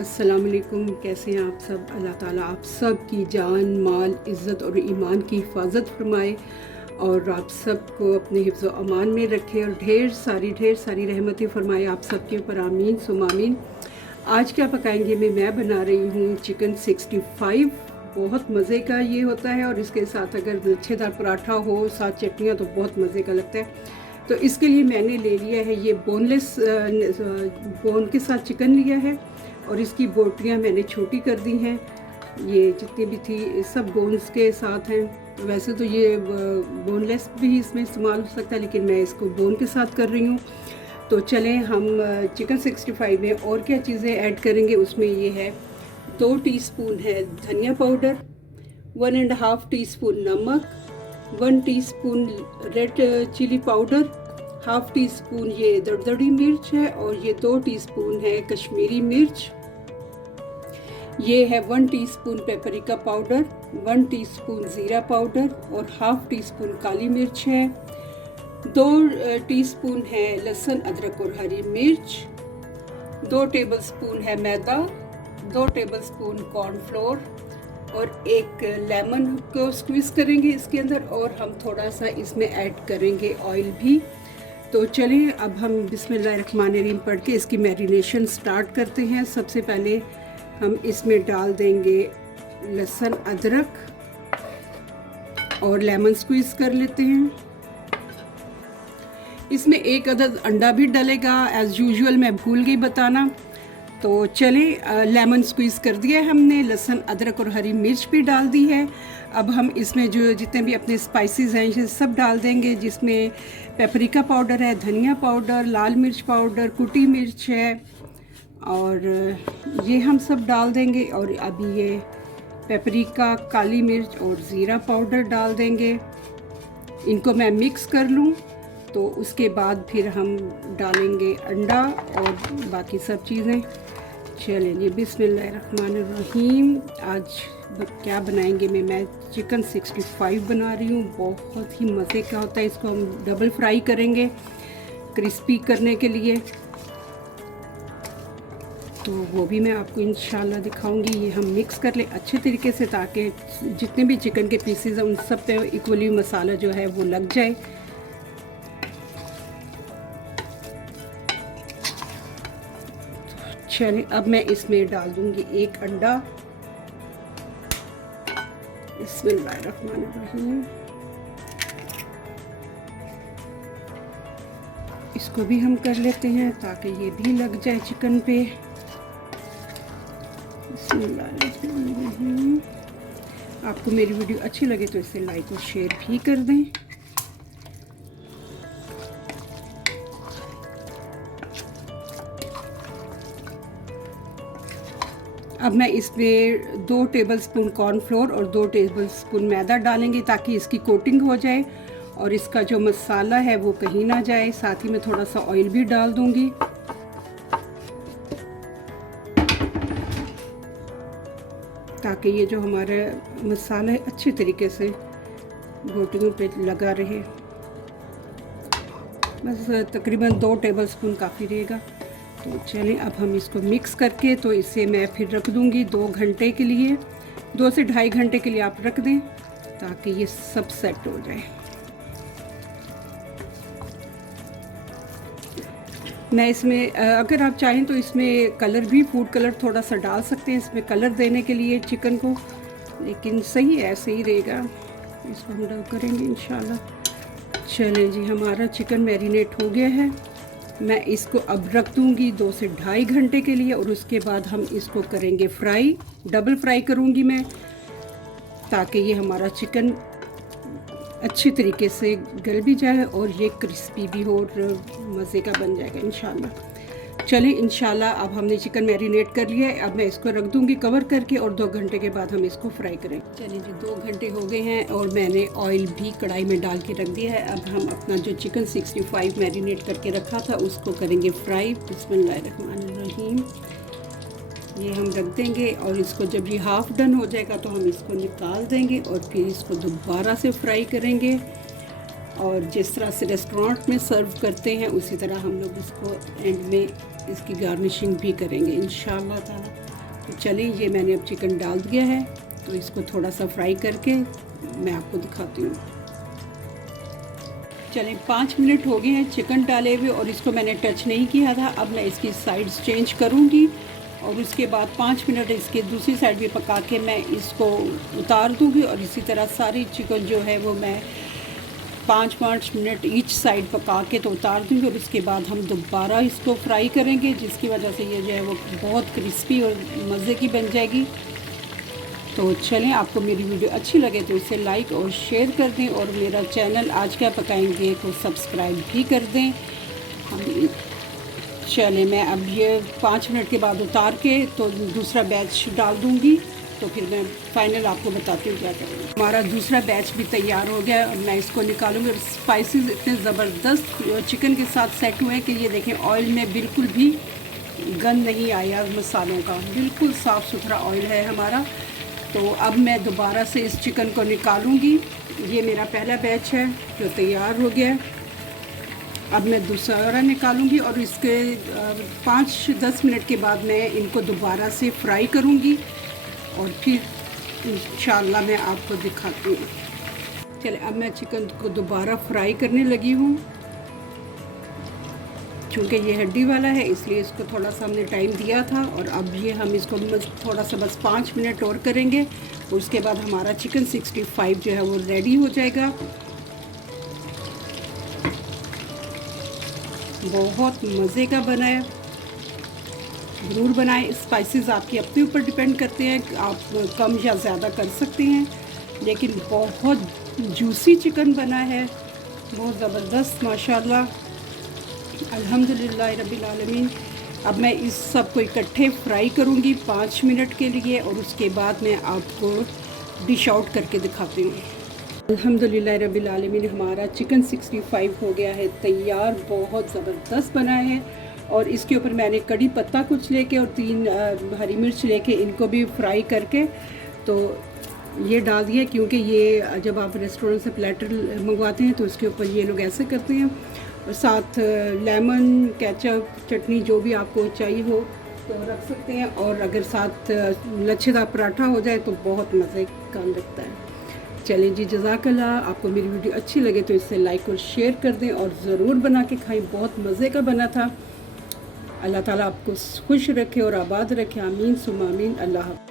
अस्सलाम वालेकुम, कैसे हैं आप सब। अल्लाह ताला आप सब की जान, माल, इज़्ज़त और ईमान की हिफाजत फरमाए और आप सबको अपने हिफ्ज़ व अमान में रखे और ढेर सारी रहमतें फरमाए आप सबके ऊपर, आमीन सुम आमीन। आज क्या पकाएंगे मैं बना रही हूँ चिकन 65। बहुत मज़े का ये होता है और इसके साथ अगर लच्छेदार पराठा हो, साथ चटनियाँ, तो बहुत मज़े का लगता है। तो इसके लिए मैंने ले लिया है ये बोनलेस, बोन के साथ चिकन लिया है और इसकी बोटियाँ मैंने छोटी कर दी हैं। ये जितनी भी थी सब बोन्स के साथ हैं। वैसे तो ये बोनलेस भी इसमें इस्तेमाल हो सकता है, लेकिन मैं इसको बोन के साथ कर रही हूँ। तो चलें हम चिकन 65 में और क्या चीज़ें ऐड करेंगे। उसमें ये है 2 टीस्पून है धनिया पाउडर, 1.5 टीस्पून नमक, 1 teaspoon red chili powder, half teaspoon ये दरदरी मिर्च है और ये 2 टीस्पून है कश्मीरी मिर्च। ये है 1 टीस्पून पेपरिका पाउडर, 1 टीस्पून ज़ीरा पाउडर और हाफ टी स्पून काली मिर्च है। 2 टीस्पून है लहसुन, अदरक और हरी मिर्च। 2 टेबलस्पून है मैदा, 2 टेबलस्पून कॉर्नफ्लोर और एक लेमन को स्क्वीज़ करेंगे इसके अंदर, और हम थोड़ा सा इसमें ऐड करेंगे ऑयल भी। तो चलिए अब हम बिस्मिल्लाहिर्रहमानिर्रहीम पढ़ के इसकी मैरिनेशन स्टार्ट करते हैं। सबसे पहले हम इसमें डाल देंगे लहसुन, अदरक और लेमन स्क्वीज़ कर लेते हैं। इसमें 1 अदद अंडा भी डलेगा, एज़ यूजुअल मैं भूल गई बताना। तो चलें, लेमन स्क्वीज़ कर दिया है हमने, लहसुन, अदरक और हरी मिर्च भी डाल दी है। अब हम इसमें जो जितने भी अपने स्पाइसेस हैं ये सब डाल देंगे, जिसमें पेपरिका पाउडर है, धनिया पाउडर, लाल मिर्च पाउडर, कुटी मिर्च है और ये हम सब डाल देंगे। और अभी ये पेपरिका, काली मिर्च और ज़ीरा पाउडर डाल देंगे। इनको मैं मिक्स कर लूँ तो उसके बाद फिर हम डालेंगे अंडा और बाकी सब चीज़ें। चलिए बिस्मिल्लाहिर्रहमानिर्रहीम। आज क्या बनाएंगे मैं चिकन 65 बना रही हूँ। बहुत ही मज़े का होता है। इसको हम डबल फ्राई करेंगे क्रिस्पी करने के लिए, तो वो भी मैं आपको इंशाल्लाह दिखाऊंगी। ये हम मिक्स कर ले अच्छे तरीके से ताकि जितने भी चिकन के पीसेस हैं उन सब पे इक्वली मसाला जो है वो लग जाए। चलिए अब मैं इसमें डाल दूंगी 1 अंडा। बिस्मिल्लाहिर्रहमानिर्रहीम। इसको भी हम कर लेते हैं ताकि ये भी लग जाए चिकन पे। बिस्मिल्लाहिर्रहमानिर्रहीम। आपको मेरी वीडियो अच्छी लगे तो इसे लाइक और शेयर भी कर दें। अब मैं इसमें 2 टेबलस्पून कॉर्नफ्लोर और 2 टेबलस्पून मैदा डालेंगे ताकि इसकी कोटिंग हो जाए और इसका जो मसाला है वो कहीं ना जाए। साथ ही में थोड़ा सा ऑयल भी डाल दूंगी ताकि ये जो हमारा मसाला है अच्छी तरीके से बोटियों पे लगा रहे। बस तकरीबन 2 टेबलस्पून काफ़ी रहेगा। तो चलिए अब हम इसको मिक्स करके तो इसे मैं फिर रख दूंगी 2 घंटे के लिए। 2 से 2.5 घंटे के लिए आप रख दें ताकि ये सब सेट हो जाए। मैं इसमें अगर आप चाहें तो इसमें कलर भी, फूड कलर थोड़ा सा डाल सकते हैं इसमें कलर देने के लिए चिकन को, लेकिन सही है, ऐसे ही रहेगा। इसको हम डब करेंगे इंशाल्लाह। चलें जी, हमारा चिकन मैरिनेट हो गया है। मैं इसको अब रख दूंगी 2 से 2.5 घंटे के लिए और उसके बाद हम इसको करेंगे फ्राई। डबल फ्राई करूंगी मैं ताकि ये हमारा चिकन अच्छी तरीके से गल भी जाए और ये क्रिस्पी भी हो और मज़े का बन जाएगा इंशाल्लाह। चलें इंशाल्लाह अब हमने चिकन मैरिनेट कर लिया है। अब मैं इसको रख दूंगी कवर करके और 2 घंटे के बाद हम इसको फ्राई करें। चलिए जी 2 घंटे हो गए हैं और मैंने ऑयल भी कढ़ाई में डाल के रख दिया है। अब हम अपना जो चिकन 65 मैरिनेट करके रखा था उसको करेंगे फ्राई। बिस्मिल्लाहिर्रहमानिर्रहीम। ये हम रख देंगे और इसको जब ये हाफ़ डन हो जाएगा तो हम इसको निकाल देंगे और फिर इसको दोबारा से फ्राई करेंगे। और जिस तरह से रेस्टोरेंट में सर्व करते हैं उसी तरह हम लोग इसको एंड में इसकी गार्निशिंग भी करेंगे इंशाल्लाह ताला। तो चलिए ये मैंने अब चिकन डाल दिया है तो इसको थोड़ा सा फ्राई करके मैं आपको दिखाती हूँ। चलिए 5 मिनट हो गए हैं चिकन डाले हुए और इसको मैंने टच नहीं किया था। अब मैं इसकी साइड्स चेंज करूँगी और उसके बाद 5 मिनट इसके दूसरी साइड भी पका के मैं इसको उतार दूँगी और इसी तरह सारी चिकन जो है वो मैं 5-5 मिनट ईच साइड पका के तो उतार दूँगी और उसके बाद हम दोबारा इसको फ्राई करेंगे, जिसकी वजह से ये जो है वो बहुत क्रिस्पी और मज़े की बन जाएगी। तो चलें, आपको मेरी वीडियो अच्छी लगे तो इसे लाइक और शेयर कर दें और मेरा चैनल आज क्या पकाएंगे को सब्सक्राइब भी कर दें। हम चलें मैं अब ये 5 मिनट के बाद उतार के तो दूसरा बैच डाल दूँगी, तो फिर मैं फाइनल आपको बताती हूँ क्या करूँगी। हमारा दूसरा बैच भी तैयार हो गया और मैं इसको निकालूंगी। और स्पाइसेस इतने ज़बरदस्त चिकन के साथ सेट हुए हैं कि ये देखें ऑयल में बिल्कुल भी गंद नहीं आया मसालों का, बिल्कुल साफ़ सुथरा ऑयल है हमारा। तो अब मैं दोबारा से इस चिकन को निकालूंगी। ये मेरा पहला बैच है जो तैयार हो गया। अब मैं दूसरा निकालूंगी और इसके 5-10 मिनट के बाद मैं इनको दोबारा से फ्राई करूँगी और फिर इंशाल्लाह मैं आपको दिखाती हूँ। चले अब मैं चिकन को दोबारा फ्राई करने लगी हूँ। चूँकि ये हड्डी वाला है इसलिए इसको थोड़ा सा हमने टाइम दिया था और अब ये हम इसको थोड़ा सा बस 5 मिनट और करेंगे। उसके बाद हमारा चिकन 65 जो है वो रेडी हो जाएगा। बहुत मज़े का बना है, ज़रूर बनाएं। स्पाइसेस आपके अपने ऊपर डिपेंड करते हैं, आप कम या ज़्यादा कर सकते हैं, लेकिन बहुत जूसी चिकन बना है, बहुत ज़बरदस्त माशाल्लाह। अल्हम्दुलिल्लाह रब्बिल आलमीन। अब मैं इस सब को इकट्ठे फ्राई करूँगी 5 मिनट के लिए और उसके बाद मैं आपको डिश आउट करके दिखाती हूँ। अल्हम्दुलिल्लाह रब्बिल आलमीन, हमारा चिकन 65 हो गया है तैयार, बहुत ज़बरदस्त बना है। और इसके ऊपर मैंने कड़ी पत्ता कुछ लेके और 3 हरी मिर्च लेके इनको भी फ्राई करके तो ये डाल दिया, क्योंकि ये जब आप रेस्टोरेंट से प्लेटर मंगवाते हैं तो उसके ऊपर ये लोग ऐसे करते हैं। और साथ लेमन, केचप, चटनी जो भी आपको चाहिए हो तो रख सकते हैं। और अगर साथ लच्छेदार पराठा हो जाए तो बहुत मज़े का लगता है। चलें जी, जज़ाकल्लाह। आपको मेरी वीडियो अच्छी लगे तो इसे लाइक और शेयर कर दें और ज़रूर बना के खाएं, बहुत मज़े का बना था। अल्लाह ताला आपको खुश रखे और आबाद रखे, आमीन सुम्मा आमीन। अल्लाह।